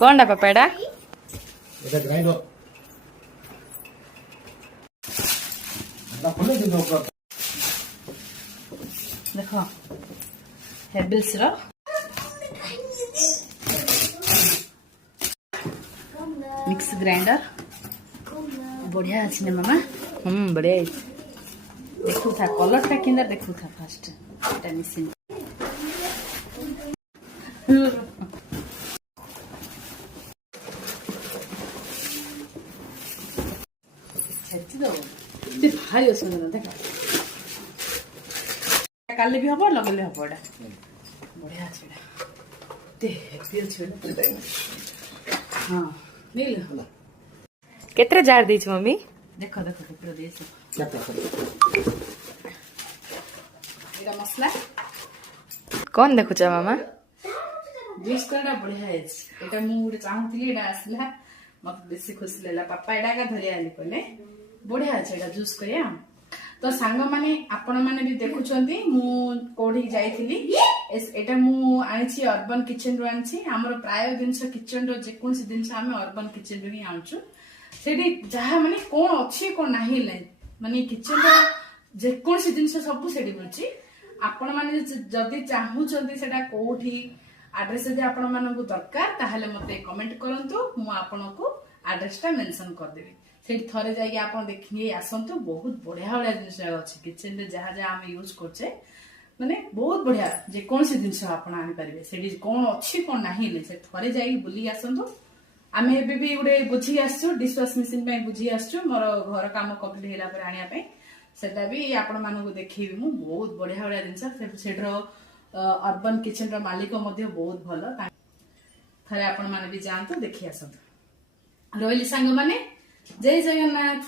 कौन पापा एटा ग्राइंडर देख हेबिल्स रो मिक्स ग्राइंडर बढ़िया अच्छी ना मामा बढ़िया देखू था कलर टा कि देखू था फास्ट मिशन भारी असुंदर देख काली भी हम लगे हम एटा बढ़िया अच्छे हाँ केतरे जार देछ मम्मी देख देख केतरे देछ एटा मसला कौन देखुछ मामा जूस करडा बढ़िया है एटा मु गुटे चाहूतिली एटा आसला मत बेसी खुशी लेला पापा एटा का धरि आली कोले बढ़िया अच्छे एटा जूस करिया तो सांग माने आपण माने भी देखुछंती मु कोठी जाईथिली एटा मु आनिछि अर्बन किचन रो आनिछि हमर प्राय दिनस किचन रो जे कोनसी दिनस हम अर्बन किचन रो ही आउछु सेडी जहा माने कोन अछि कोन नाही नै माने किचन रो जे कोनसी दिनस सब सेडी मिलछि आपण माने जदी चाहूछंती सेटा कोठी एड्रेस जदी आपण मानकु दरकार ताहले मते कमेंट करंतु मु आपनको एड्रेस मेंशन कर देबी सेठी थरे जाई आपण देखिए आसंतु बहुत बढ़िया बढ़िया जिनिस अछि किचन रे जहा जहा हम यूज करछे माने बहुत बढ़िया जे कोन से जिनिस आपण आनि परिबे सेठी कोन अछि कोन नाही ले से थरे जाई बुली आसंतु आमे एबे भी उडे बुझी आसछु डिश वॉश मशीन पे बुझी आसछु मोर घर काम कंप्लीट हैला पर आनिया पे सेटा भी आपण मानको देखिबी मु बहुत बढ़िया बढ़िया जिनिस सेठरो अर्बन किचन रो मालिक मध्ये बहुत भलो थरे आपण माने भी जानतो देखि आसंतु रोइली सांग माने जय जगन्नाथ।